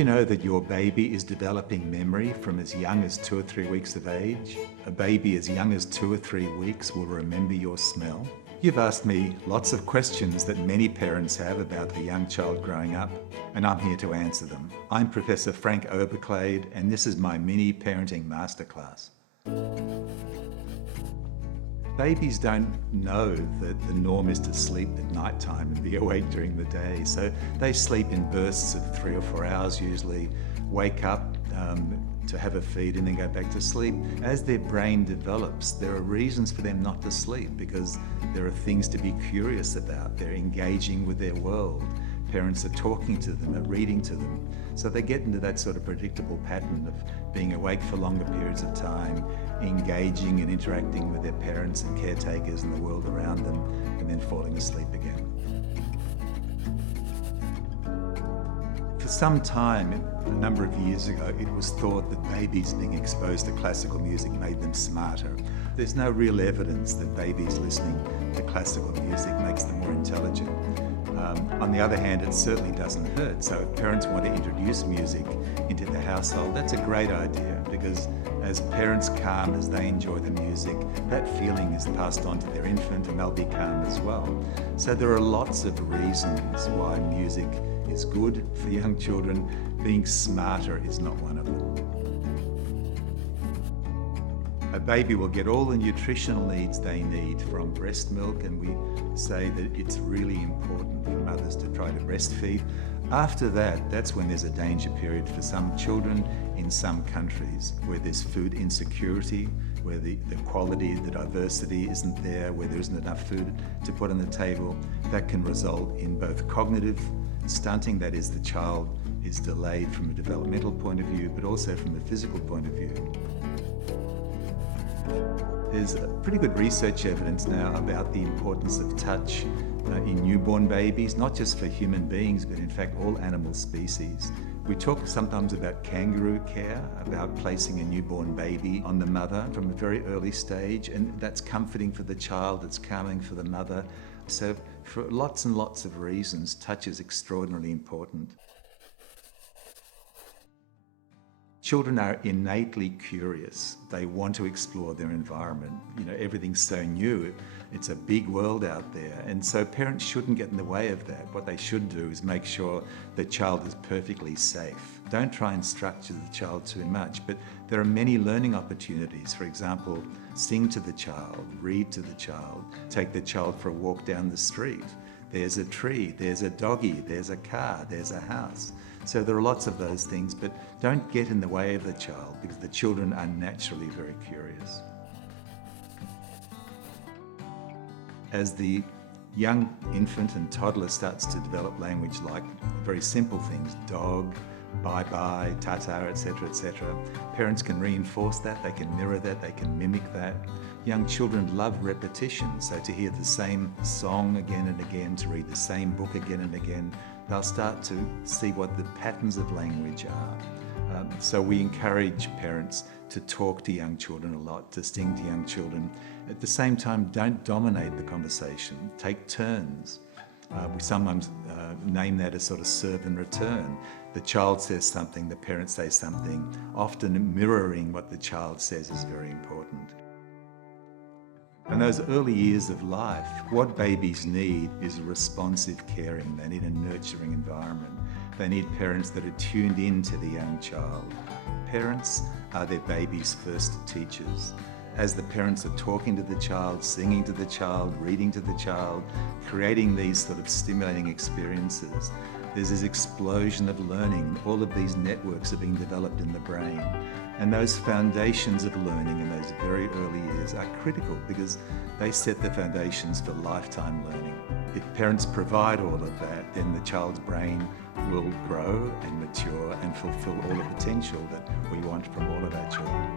you know that your baby is developing memory from as young as 2 or 3 weeks of age? A baby as young as 2 or 3 weeks will remember your smell. You've asked me lots of questions that many parents have about the young child growing up, and I'm here to answer them. I'm Professor Frank Oberklaid, and this is my mini parenting masterclass. Babies don't know that the norm is to sleep at night time and be awake during the day, so they sleep in bursts of 3 or 4 hours usually, wake up to have a feed and then go back to sleep. As their brain develops, there are reasons for them not to sleep because there are things to be curious about. They're engaging with their world. Parents are talking to them, are reading to them. So they get into that sort of predictable pattern of being awake for longer periods of time, engaging and interacting with their parents and caretakers and the world around them, and then falling asleep again. For some time, a number of years ago, it was thought that babies being exposed to classical music made them smarter. There's no real evidence that babies listening to classical music makes them more intelligent. On the other hand, it certainly doesn't hurt. So if parents want to introduce music into the household, that's a great idea because as parents calm, as they enjoy the music, that feeling is passed on to their infant and they'll be calm as well. So there are lots of reasons why music is good for young children. Being smarter is not one of them. A baby will get all the nutritional needs they need from breast milk, and we say that it's really important for mothers to try to breastfeed. After that, that's when there's a danger period for some children in some countries where there's food insecurity, where the quality, the diversity isn't there, where there isn't enough food to put on the table. That can result in both cognitive stunting, that is, the child is delayed from a developmental point of view, but also from a physical point of view. There's pretty good research evidence now about the importance of touch in newborn babies, not just for human beings, but in fact all animal species. We talk sometimes about kangaroo care, about placing a newborn baby on the mother from a very early stage, and that's comforting for the child, it's calming for the mother. So for lots and lots of reasons, touch is extraordinarily important. Children are innately curious. They want to explore their environment. You know, everything's so new. It's a big world out there. And so parents shouldn't get in the way of that. What they should do is make sure the child is perfectly safe. Don't try and structure the child too much, but there are many learning opportunities. For example, sing to the child, read to the child, take the child for a walk down the street. There's a tree, there's a doggy, there's a car, there's a house. So there are lots of those things, but don't get in the way of the child because the children are naturally very curious. As the young infant and toddler starts to develop language like very simple things, dog, bye-bye, ta-ta, etc., parents can reinforce that, they can mirror that, they can mimic that. Young children love repetition, so to hear the same song again and again, to read the same book again and again, they'll start to see what the patterns of language are. So we encourage parents to talk to young children a lot, to sing to young children. At the same time, don't dominate the conversation, take turns. We sometimes name that as sort of serve and return. The child says something, the parent says something. Often mirroring what the child says is very important. In those early years of life, what babies need is responsive caring. They need a nurturing environment. They need parents that are tuned in to the young child. Parents are their baby's first teachers. As the parents are talking to the child, singing to the child, reading to the child, creating these sort of stimulating experiences, there's this explosion of learning. All of these networks are being developed in the brain. And those foundations of learning in those very early years are critical because they set the foundations for lifetime learning. If parents provide all of that, then the child's brain will grow and mature and fulfill all the potential that we want from all of our children.